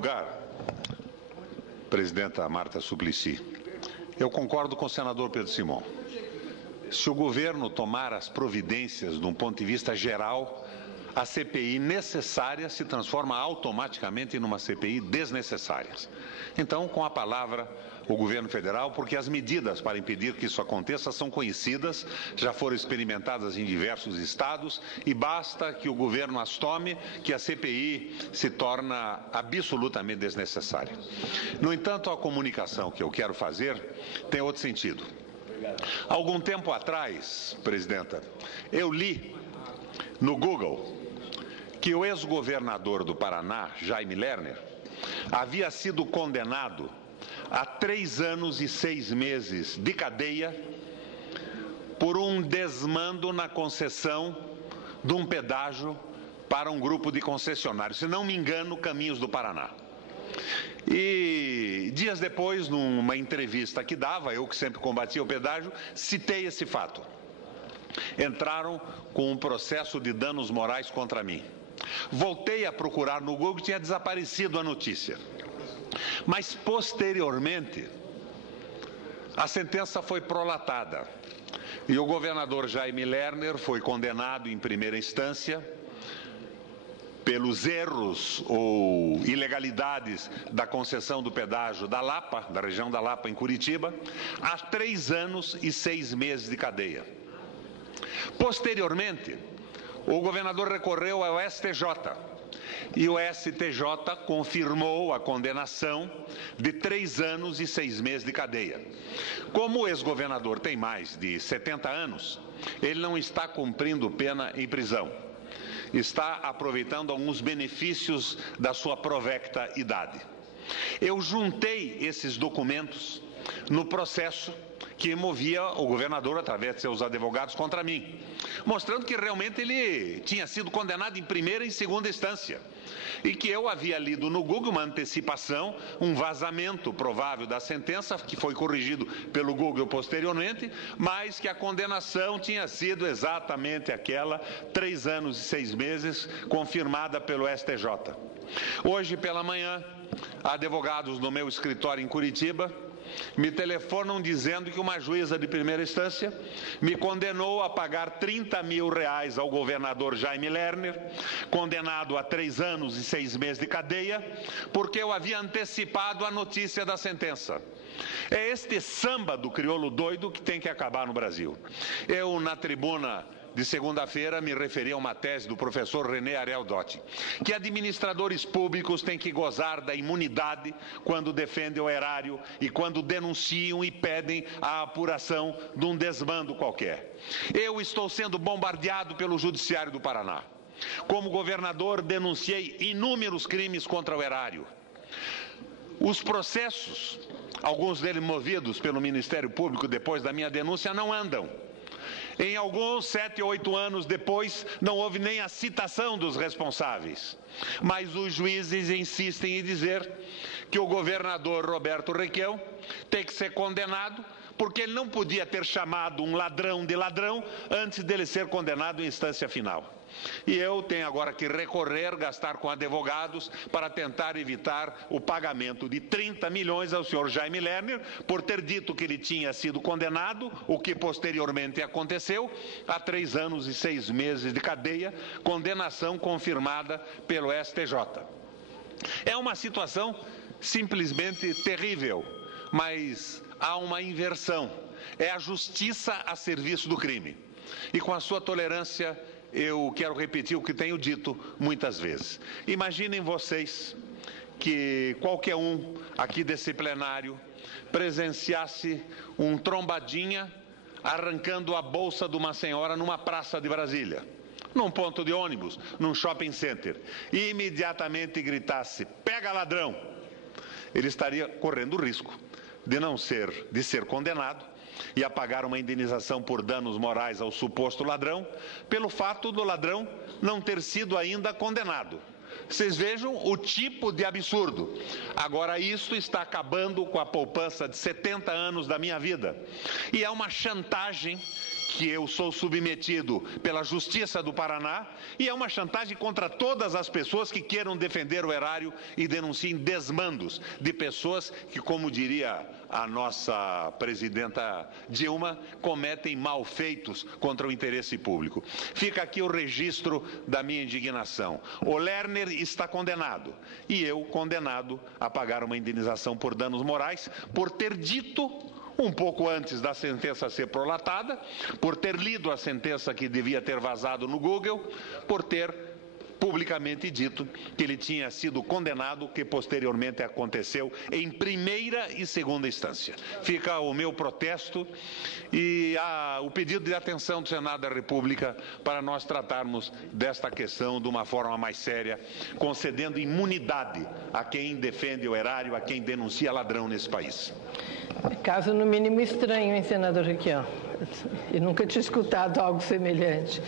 lugar, presidenta Marta Suplicy, eu concordo com o senador Pedro Simon. Se o governo tomar as providências de um ponto de vista geral, a CPI necessária se transforma automaticamente numa CPI desnecessária. Então, com a palavra, o governo federal, porque as medidas para impedir que isso aconteça são conhecidas, já foram experimentadas em diversos estados e basta que o governo as tome, que a CPI se torna absolutamente desnecessária. No entanto, a comunicação que eu quero fazer tem outro sentido. Algum tempo atrás, presidenta, eu li no Google que o ex-governador do Paraná, Jaime Lerner, havia sido condenado a 3 anos e 6 meses de cadeia por um desmando na concessão de um pedágio para um grupo de concessionários, se não me engano, Caminhos do Paraná. E dias depois, numa entrevista que dava, eu que sempre combatia o pedágio, citei esse fato. Entraram com um processo de danos morais contra mim. Voltei a procurar no Google, tinha desaparecido a notícia. Mas, posteriormente, a sentença foi prolatada. E o governador Jaime Lerner foi condenado em primeira instância pelos erros ou ilegalidades da concessão do pedágio da Lapa, da região da Lapa, em Curitiba, a 3 anos e 6 meses de cadeia. Posteriormente, o governador recorreu ao STJ e o STJ confirmou a condenação de 3 anos e 6 meses de cadeia. Como o ex-governador tem mais de 70 anos, ele não está cumprindo pena em prisão. Está aproveitando alguns benefícios da sua provecta idade. Eu juntei esses documentos no processo que movia o governador através de seus advogados contra mim, mostrando que realmente ele tinha sido condenado em primeira e segunda instância e que eu havia lido no Google uma antecipação, um vazamento provável da sentença, que foi corrigido pelo Google posteriormente, mas que a condenação tinha sido exatamente aquela, 3 anos e 6 meses, confirmada pelo STJ. Hoje pela manhã, advogados no meu escritório em Curitiba me telefonam dizendo que uma juíza de primeira instância me condenou a pagar R$30 mil ao governador Jaime Lerner, condenado a 3 anos e 6 meses de cadeia, porque eu havia antecipado a notícia da sentença. É este samba do crioulo doido que tem que acabar no Brasil. Eu, na tribuna de segunda-feira, me referi a uma tese do professor René Ariel Dotti, que administradores públicos têm que gozar da imunidade quando defendem o erário e quando denunciam e pedem a apuração de um desmando qualquer. Eu estou sendo bombardeado pelo Judiciário do Paraná. Como governador, denunciei inúmeros crimes contra o erário. Os processos, alguns deles movidos pelo Ministério Público depois da minha denúncia, não andam. Em alguns, 7 ou 8 anos depois, não houve nem a citação dos responsáveis. Mas os juízes insistem em dizer que o governador Roberto Requião tem que ser condenado porque ele não podia ter chamado um ladrão de ladrão antes dele ser condenado em instância final. E eu tenho agora que recorrer, gastar com advogados para tentar evitar o pagamento de 30 milhões ao senhor Jaime Lerner por ter dito que ele tinha sido condenado, o que posteriormente aconteceu, a 3 anos e 6 meses de cadeia, condenação confirmada pelo STJ. É uma situação simplesmente terrível, mas há uma inversão. É a justiça a serviço do crime. E com a sua tolerância, eu quero repetir o que tenho dito muitas vezes. Imaginem vocês que qualquer um aqui desse plenário presenciasse um trombadinha arrancando a bolsa de uma senhora numa praça de Brasília, num ponto de ônibus, num shopping center, e imediatamente gritasse: "Pega ladrão!" Ele estaria correndo o risco de ser condenado e a pagar uma indenização por danos morais ao suposto ladrão, pelo fato do ladrão não ter sido ainda condenado. Vocês vejam o tipo de absurdo. Agora, isso está acabando com a poupança de 70 anos da minha vida. E é uma chantagem que eu sou submetido pela Justiça do Paraná e é uma chantagem contra todas as pessoas que queiram defender o erário e denunciem desmandos de pessoas que, como diria a nossa presidenta Dilma, cometem malfeitos contra o interesse público. Fica aqui o registro da minha indignação. O Lerner está condenado e eu condenado a pagar uma indenização por danos morais por ter dito, um pouco antes da sentença ser prolatada, por ter lido a sentença que devia ter vazado no Google, por ter publicamente dito que ele tinha sido condenado, que posteriormente aconteceu em primeira e segunda instância. Fica o meu protesto e o pedido de atenção do Senado da República para nós tratarmos desta questão de uma forma mais séria, concedendo imunidade a quem defende o erário, a quem denuncia ladrão nesse país. Caso no mínimo estranho, hein, senador Requião? Eu nunca tinha escutado algo semelhante.